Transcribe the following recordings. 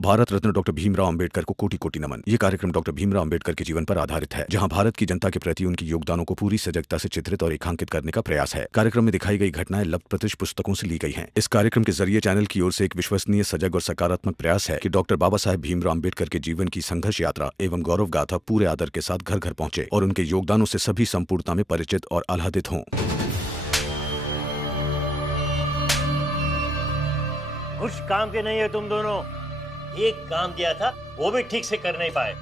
Bharat Ratna doctor Bhimrao Ambedkar को कोटि कोटि नमन। ये कार्यक्रम डॉक्टर भीमराव अंबेडकर के जीवन पर आधारित है, जहां भारत की जनता के प्रति उनके योगदानों को पूरी सजगता से चित्रित और रेखांकित करने का प्रयास है। कार्यक्रम में दिखाई गई घटनाएं लब्ध प्रतिष्ठ पुस्तकों से ली गई हैं। इस कार्यक्रम के जरिए चैनल की ओर से एक विश्वसनीय, सजग और सकारात्मक प्रयास है कि डॉक्टर बाबा साहेब भीमराव अंबेडकर के जीवन की संघर्ष यात्रा एवं गौरव गाथा पूरे आदर के साथ घर घर पहुंचे और उनके योगदानों से सभी संपूर्णता में परिचित और आह्लादित हों। कुछ काम के नहीं है तुम दोनों। एक काम दिया था वो भी ठीक से कर नहीं पाए।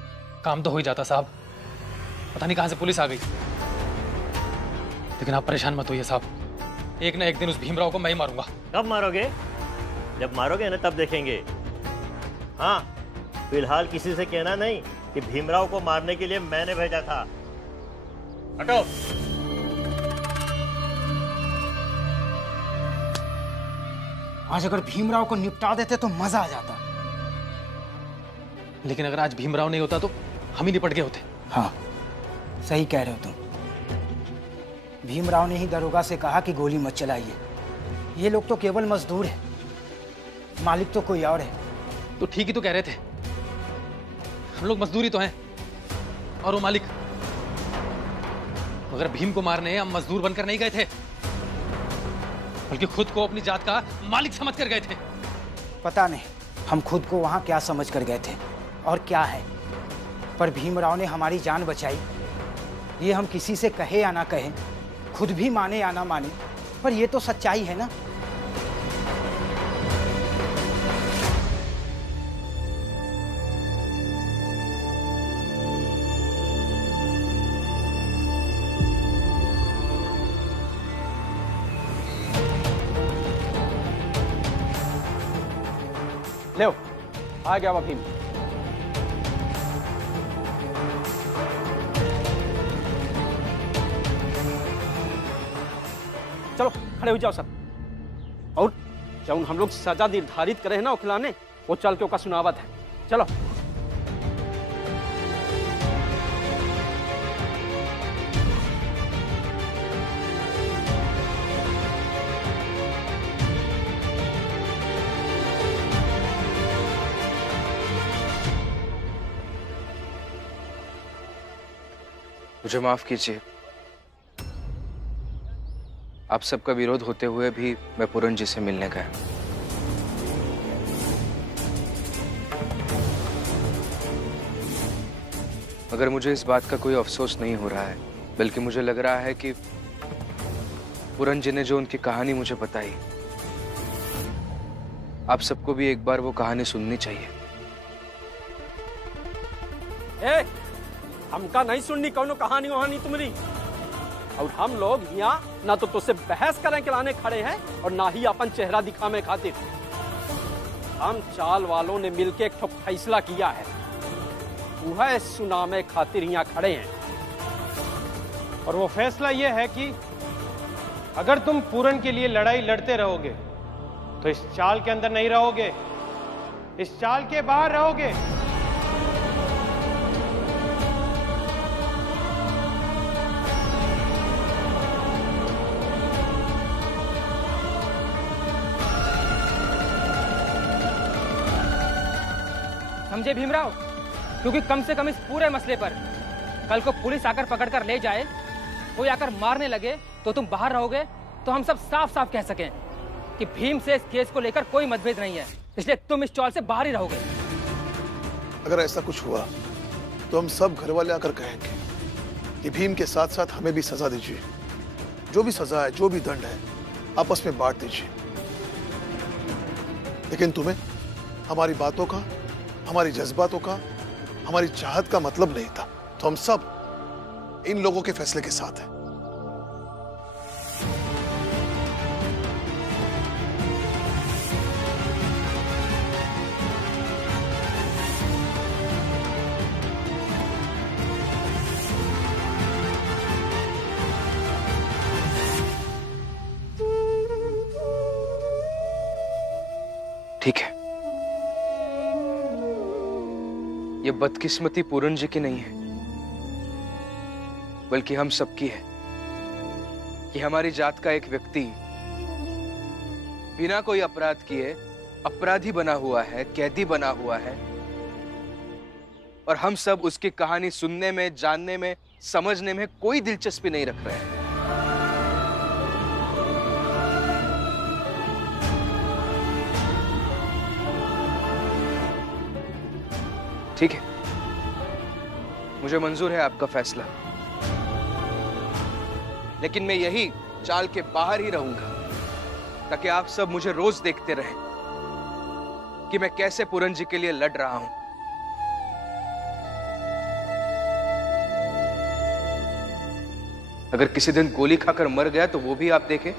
काम तो हो ही जाता साहब, पता नहीं कहां से पुलिस आ गई। लेकिन आप परेशान मत होइए साहब, एक ना एक दिन उस भीमराव को मैं ही मारूंगा। कब मारोगे? जब मारोगे ना तब देखेंगे। हाँ, फिलहाल किसी से कहना नहीं कि भीमराव को मारने के लिए मैंने भेजा था। हटो। आज अगर भीमराव को निपटा देते तो मजा आ जाता। लेकिन अगर आज भीमराव नहीं होता तो हम ही निपट गए होते। हाँ, सही कह रहे हो तुम। भीमराव ने ही दरोगा से कहा कि गोली मत चलाइए। ये लोग तो केवल मजदूर हैं, मालिक तो कोई और है। तो ठीक ही तो कह रहे थे, हम लोग मजदूरी तो हैं और वो मालिक। अगर भीम को मारने हम मजदूर बनकर नहीं गए थे, बल्कि खुद को अपनी जात का मालिक समझ कर गए थे। पता नहीं हम खुद को वहां क्या समझ कर गए थे और क्या है, पर भीमराव ने हमारी जान बचाई। ये हम किसी से कहे या ना कहें, खुद भी माने या ना माने, पर ये तो सच्चाई है ना। ले आ गया वो भीम। चलो खड़े हो जाओ सब। और जब हम लोग सजा निर्धारित करे हैं ना खिलाने, वो चल के ओका सुनावत है। चलो। मुझे माफ कीजिए, आप सबका विरोध होते हुए भी मैं पूरन जी से मिलने गया। मगर मुझे इस बात का कोई अफसोस नहीं हो रहा है, बल्कि मुझे लग रहा है कि पूरन जी ने जो उनकी कहानी मुझे बताई, आप सबको भी एक बार वो कहानी सुननी चाहिए। हमका नहीं सुननी कौनो कहानी वहानी तुम्हारी। और हम लोग यहाँ ना तो तुझसे बहस करें के लाने खड़े हैं और ना ही अपन चेहरा दिखाने खातिर। हम चाल वालों ने मिलके एक फैसला किया है, वह सुनामे खातिर यहाँ खड़े हैं। और वो फैसला ये है कि अगर तुम पूरन के लिए लड़ाई लड़ते रहोगे तो इस चाल के अंदर नहीं रहोगे, इस चाल के बाहर रहोगे। समझे भीमराव? क्योंकि कम से कम इस पूरे मसले पर कल को पुलिस आकर पकड़ कर ले जाए, कोई आकर मारने लगे तो तुम बाहर रहोगे, तो हम सब साफ साफ कह सकें कि भीम से इस केस को लेकर कोई मतभेद नहीं है, इसलिए तुम इस चौल से बाहर ही रहोगे। अगर ऐसा कुछ हुआ तो हम सब घर वाले आकर कहेंगे कि भीम के साथ साथ हमें भी सजा दीजिए। जो भी सजा है, जो भी दंड है, आपस में बांट दीजिए। लेकिन तुम्हें हमारी बातों का, हमारी जज्बातों का, हमारी चाहत का मतलब नहीं था, तो हम सब इन लोगों के फैसले के साथ हैं। ठीक है, ये बदकिस्मती पूरन जी की नहीं है, बल्कि हम सबकी है कि हमारी जात का एक व्यक्ति बिना कोई अपराध किए अपराधी बना हुआ है, कैदी बना हुआ है, और हम सब उसकी कहानी सुनने में, जानने में, समझने में कोई दिलचस्पी नहीं रख रहे हैं। ठीक है, मुझे मंजूर है आपका फैसला, लेकिन मैं यही चाल के बाहर ही रहूंगा ताकि आप सब मुझे रोज देखते रहें कि मैं कैसे पूरन जी के लिए लड़ रहा हूं। अगर किसी दिन गोली खाकर मर गया तो वो भी आप देखें,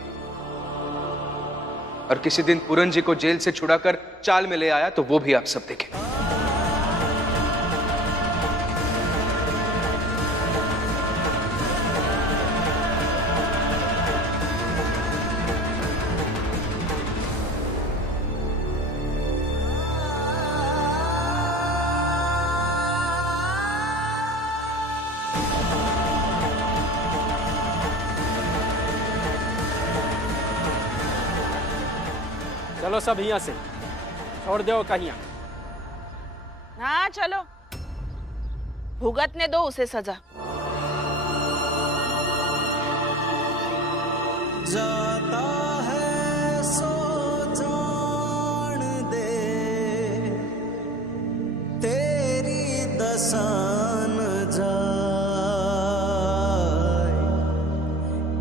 और किसी दिन पूरन जी को जेल से छुड़ाकर चाल में ले आया तो वो भी आप सब देखें। चलो सब यहाँ से छोड़ दो कहिया। हाँ चलो, भुगतने दो उसे सजा। जाता है सो जान दे, तेरी दसान जाए,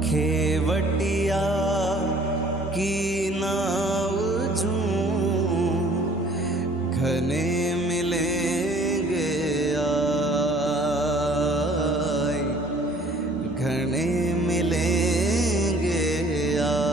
खेवटिया की नाव घने मिलेंगे आए, घने मिलेंगे आए।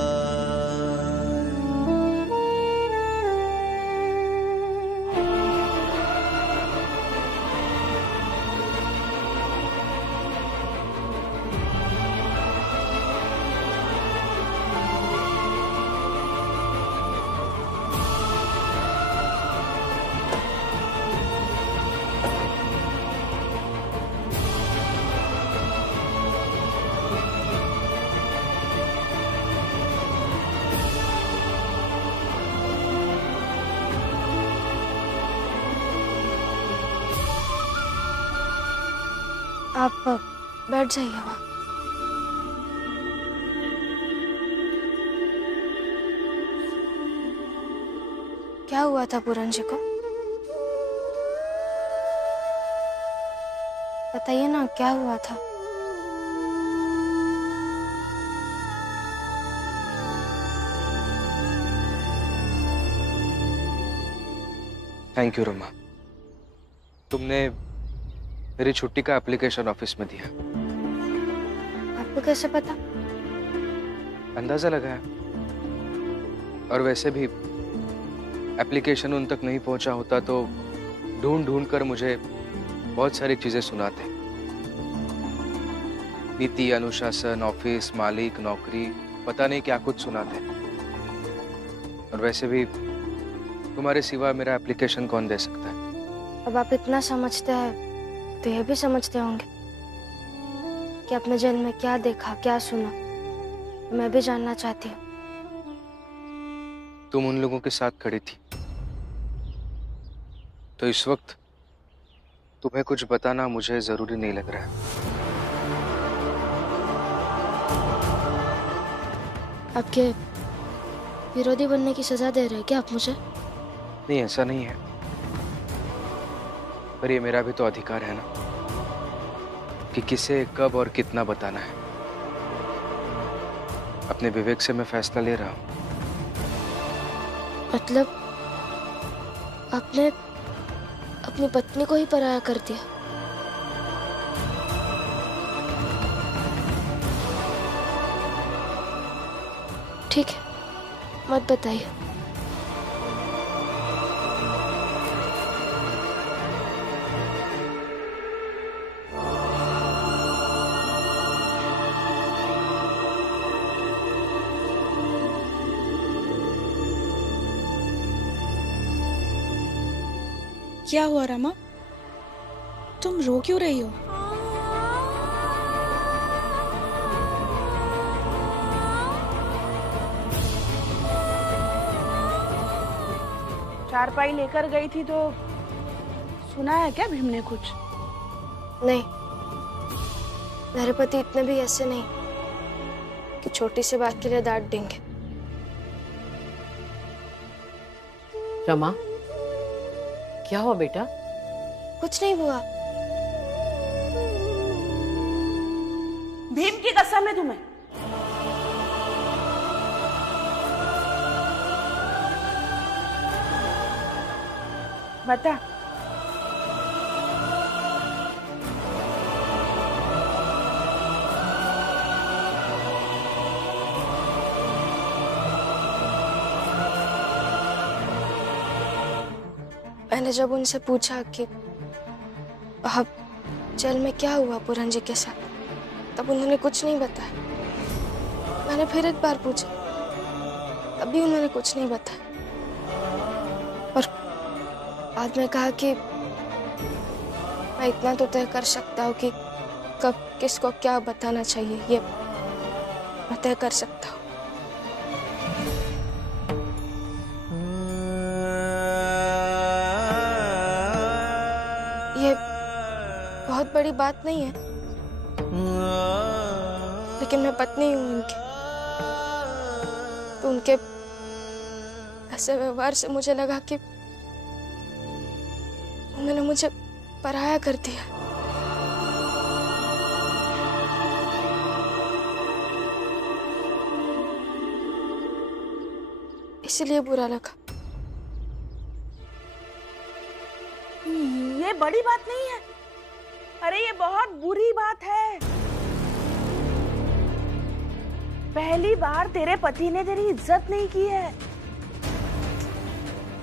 आप बैठ जाइए वहाँ। क्या हुआ था पूरन जी को? बताइए ना, क्या हुआ था? थैंक यू रमा, तुमने मेरी छुट्टी का एप्लीकेशन ऑफिस में दिया। आपको कैसे पता? अंदाजा लगाया, और वैसे भी एप्लीकेशन उन तक नहीं पहुंचा होता तो ढूंढ ढूंढ कर मुझे बहुत सारी चीजें सुनाते। नीति, अनुशासन, ऑफिस, मालिक, नौकरी, पता नहीं क्या कुछ सुनाते। और वैसे भी तुम्हारे सिवा मेरा एप्लीकेशन कौन दे सकता है? अब आप इतना समझते हैं तो ये भी समझते होंगे कि आपने जेल में क्या देखा, क्या सुना। मैं भी जानना चाहती हूँ। तुम उन लोगों के साथ खड़ी थी, तो इस वक्त तुम्हें कुछ बताना मुझे जरूरी नहीं लग रहा है। आपके विरोधी बनने की सजा दे रहे हैं क्या आप मुझे? नहीं, ऐसा नहीं है, पर ये मेरा भी तो अधिकार है ना कि किसे कब और कितना बताना है। अपने विवेक से मैं फैसला ले रहा हूं। मतलब आपने अपनी पत्नी को ही पराया कर दिया? ठीक है, मत बताइए। क्या हुआ रमा, तुम रो क्यों रही हो? चारपाई लेकर गई थी तो सुना है क्या भीम ने कुछ? नहीं, मेरे पति इतने भी ऐसे नहीं कि छोटी सी बात के लिए डांट देंगे। रमा, क्या हुआ बेटा? कुछ नहीं हुआ। भीम की कसम है तुम्हें। बता। मैंने जब उनसे पूछा कि अब जेल में क्या हुआ पूरन जी के साथ, तब उन्होंने कुछ नहीं बताया। मैंने फिर एक बार पूछा, तब भी उन्होंने कुछ नहीं बताया। और बाद में कहा कि मैं इतना तो तय कर सकता हूँ कि कब किसको क्या बताना चाहिए, ये मैं तय कर सकता हूँ। ये बहुत बड़ी बात नहीं है, लेकिन मैं पत्नी हूँ उनकी, तो उनके ऐसे व्यवहार से मुझे लगा कि उन्होंने मुझे पराया कर दिया। इसलिए बुरा लगा। ये बड़ी बात नहीं है। अरे ये बहुत बुरी बात है। पहली बार तेरे पति ने तेरी इज्जत नहीं की है।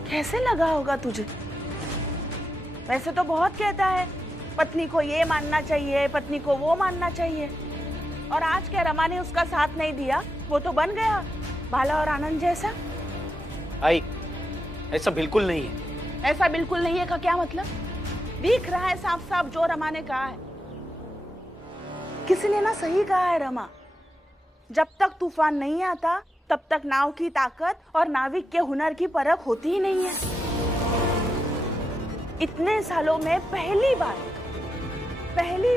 कैसे लगा होगा तुझे? वैसे तो बहुत कहता है पत्नी को ये मानना चाहिए, पत्नी को वो मानना चाहिए, और आज क्या रमा ने उसका साथ नहीं दिया, वो तो बन गया बाला और आनंद जैसा। आई, ऐसा बिल्कुल नहीं है। ऐसा बिल्कुल नहीं है का क्या मतलब? दिख रहा है साफ साफ जो रमा ने कहा है। किसी ने ना सही कहा है रमा, जब तक तूफान नहीं आता तब तक नाव की ताकत और नाविक के हुनर की परख होती ही नहीं है। इतने सालों में पहली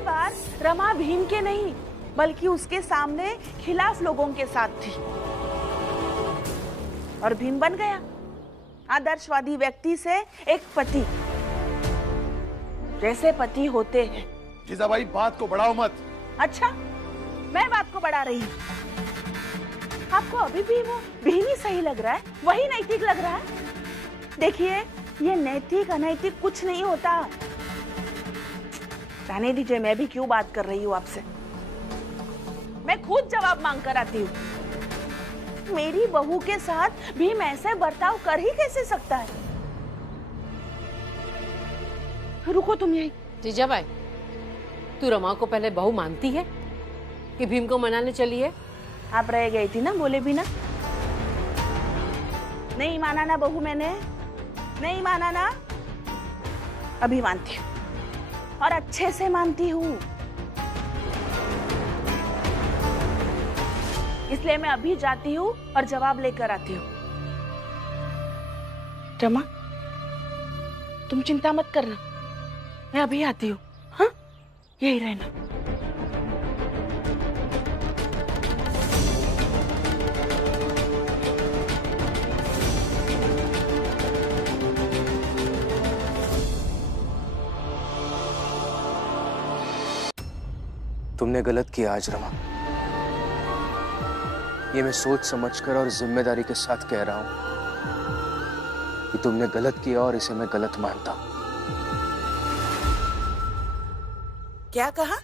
बार रमा भीम के नहीं बल्कि उसके सामने खिलाफ लोगों के साथ थी, और भीम बन गया आदर्शवादी व्यक्ति से एक पति। जैसे पति होते हैं। जीजाबाई, बात को बढ़ाओ मत। अच्छा, मैं बात को बढ़ा रही हूँ। आपको अभी भी वो भीम ही सही लग रहा है, वही नैतिक लग रहा है? देखिए, ये नैतिक अनैतिक कुछ नहीं होता। रहने दीजिए, मैं भी क्यों बात कर रही हूँ आपसे। मैं खुद जवाब मांग कर आती हूँ। मेरी बहू के साथ भीम ऐसे बर्ताव कर ही कैसे सकता है? रुको तुम यही। जीजाबाई, तू रमा को पहले बहू मानती है कि भीम को मनाने चली है? आप रह गई थी ना, बोले भी ना। नहीं माना ना बहू, मैंने नहीं माना ना। अभी मानती हूँ, और अच्छे से मानती हूँ। इसलिए मैं अभी जाती हूँ और जवाब लेकर आती हूँ। रमा, तुम चिंता मत करना, मैं अभी आती हूँ। हाँ, यही रहना। तुमने गलत किया आज रमा। ये मैं सोच समझकर और जिम्मेदारी के साथ कह रहा हूं कि तुमने गलत किया और इसे मैं गलत मानता हूं। क्या कहा?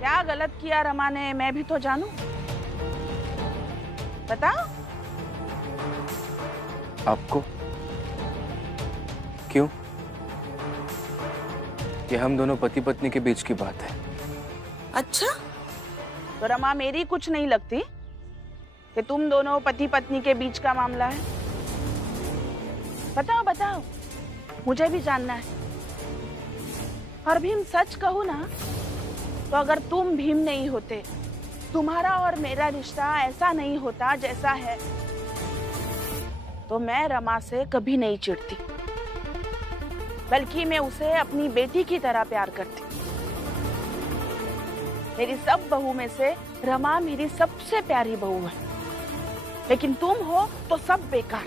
क्या गलत किया रमा ने, मैं भी तो जानूं। बताओ। आपको क्यों? ये हम दोनों पति पत्नी के बीच की बात है। अच्छा, तो रमा मेरी कुछ नहीं लगती कि तुम दोनों पति पत्नी के बीच का मामला है? बताओ बताओ, मुझे भी जानना है। और भीम, सच कहूं ना तो अगर तुम भीम नहीं होते तुम्हारा और मेरा रिश्ता ऐसा नहीं होता जैसा है, तो मैं रमा से कभी नहीं चिढ़ती, बल्कि मैं उसे अपनी बेटी की तरह प्यार करती। मेरी सब बहू में से रमा मेरी सबसे प्यारी बहू है, लेकिन तुम हो तो सब बेकार।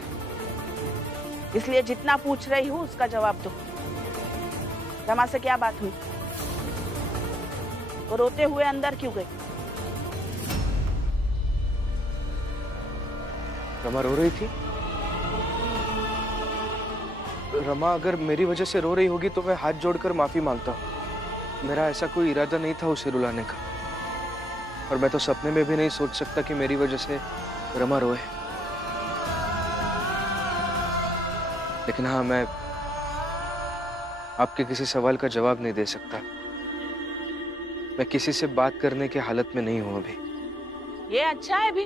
इसलिए जितना पूछ रही हूँ उसका जवाब दो। रमा से क्या बात हुई? वो रोते हुए अंदर क्यों गई? रमा रो रही थी? रमा अगर मेरी वजह से रो रही होगी तो मैं हाथ जोड़कर माफी मांगता हूँ। मेरा ऐसा कोई इरादा नहीं था उसे रुलाने का, और मैं तो सपने में भी नहीं सोच सकता कि मेरी वजह से रमा रोए। लेकिन हाँ, मैं आपके किसी सवाल का जवाब नहीं दे सकता। मैं किसी से बात करने की हालत में नहीं हूं अभी। ये अच्छा है भी,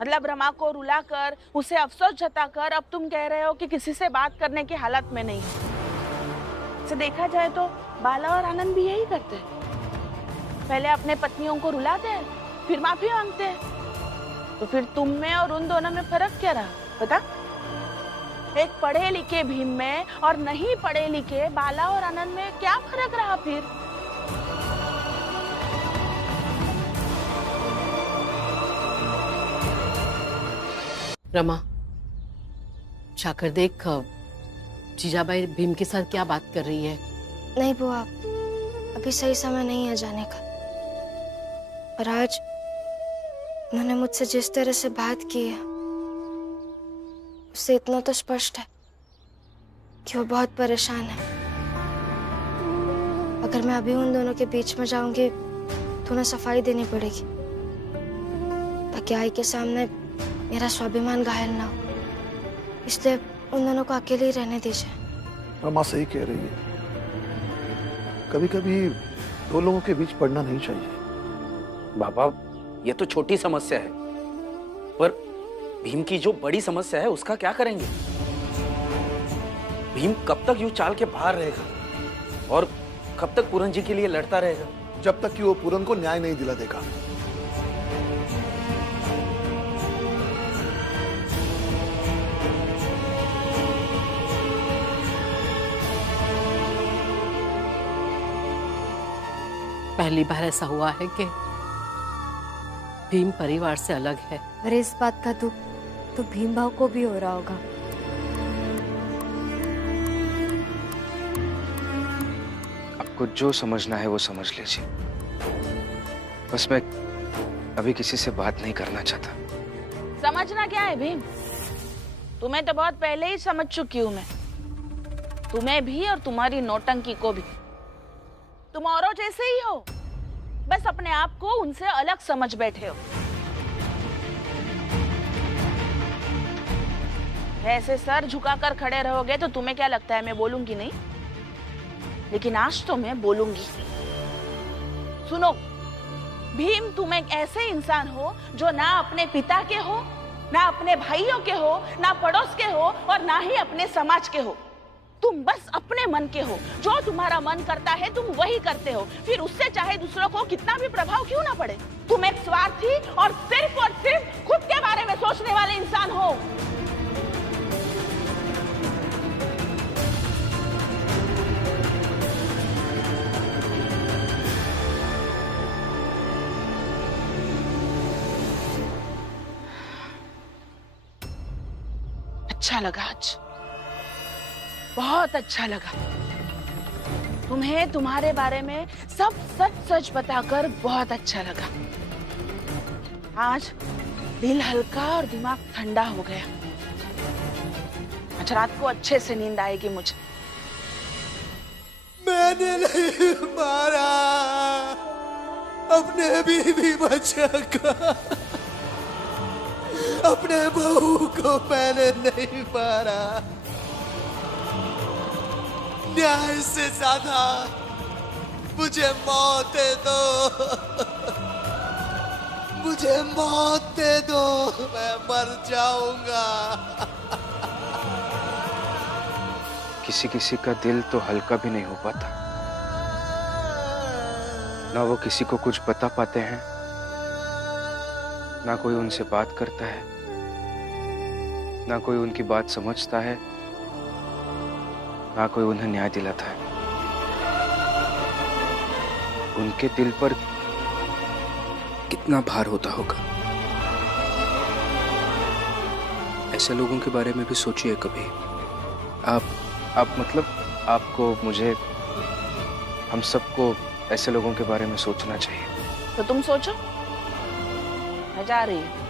मतलब रमा को रुलाकर उसे अफसोस जताकर अब तुम कह रहे हो कि किसी से बात करने की हालत में नहीं हो। इसे देखा जाए तो बाला और आनंद भी यही करते हैं। पहले अपने पत्नियों को रुलाते हैं, फिर माफी मांगते हैं। तो फिर तुम में और उन दोनों में फर्क क्या रहा बता? एक पढ़े लिखे भीम में और नहीं पढ़े लिखे बाला और आनंद में क्या फर्क रहा फिर? रमा, जाकर देख जीजाबाई भीम के साथ क्या बात कर रही है। नहीं बुआ, अभी सही समय नहीं है जाने का। पर आज उन्होंने मुझसे जिस तरह से बात की है, उससे इतना तो स्पष्ट है कि वो बहुत परेशान है। अगर मैं अभी उन दोनों के बीच में जाऊंगी तो उन्हें सफाई देनी पड़ेगी, ताकि आई के सामने मेरा स्वाभिमान घायल ना हो। इसलिए उन दोनों को अकेले ही रहने दीजिए। रमा सही कह रही है, कभी कभी दो लोगों के बीच पड़ना नहीं चाहिए। बाबा, ये तो छोटी समस्या है, पर भीम की जो बड़ी समस्या है उसका क्या करेंगे? भीम कब तक यूं चाल के बाहर रहेगा और कब तक पूरन जी के लिए लड़ता रहेगा? जब तक कि वो पूरन को न्याय नहीं दिला देगा। पहली बार ऐसा हुआ है कि भीम परिवार से अलग है। अरे इस बात का दुख तो भीम भाव को भी हो रहा होगा। आपको जो समझना है वो समझ लीजिए, बस मैं अभी किसी से बात नहीं करना चाहता। समझना क्या है भीम? तुम्हें तो बहुत पहले ही समझ चुकी हूँ मैं, तुम्हें भी और तुम्हारी नौटंकी को भी। तुम औरों जैसे ही हो, बस अपने आप को उनसे अलग समझ बैठे हो। ऐसे सर झुकाकर खड़े रहोगे तो तुम्हें क्या लगता है मैं बोलूंगी नहीं? लेकिन आज तो मैं बोलूंगी। सुनो भीम, तुम एक ऐसे इंसान हो जो ना अपने पिता के हो, ना अपने भाइयों के हो, ना पड़ोस के हो और ना ही अपने समाज के हो। तुम बस अपने मन के हो। जो तुम्हारा मन करता है तुम वही करते हो, फिर उससे चाहे दूसरों को कितना भी प्रभाव क्यों ना पड़े। तुम एक स्वार्थी और सिर्फ खुद के बारे में सोचने वाले इंसान हो। अच्छा लगा आज, बहुत अच्छा लगा। तुम्हें तुम्हारे बारे में सब सच सच बताकर बहुत अच्छा लगा। आज दिल हल्का और दिमाग ठंडा हो गया। आज रात को अच्छे से नींद आएगी मुझे। मैंने नहीं मारा अपने बीवी बच्चा का, अपने बहू को मैंने नहीं मारा। न्याय से ज्यादा मुझे मौत दे दो, मुझे मौत दे दो, मैं मर जाऊंगा। किसी किसी का दिल तो हल्का भी नहीं हो पाता, ना वो किसी को कुछ बता पाते हैं ना कोई उनसे बात करता है, ना कोई उनकी बात समझता है, ना कोई उन्हें न्याय दिलाता है। उनके दिल पर कितना भार होता होगा। ऐसे लोगों के बारे में भी सोचिए कभी। आप मतलब आपको, मुझे, हम सबको ऐसे लोगों के बारे में सोचना चाहिए। तो तुम सोचो, मैं जा रही हूँ।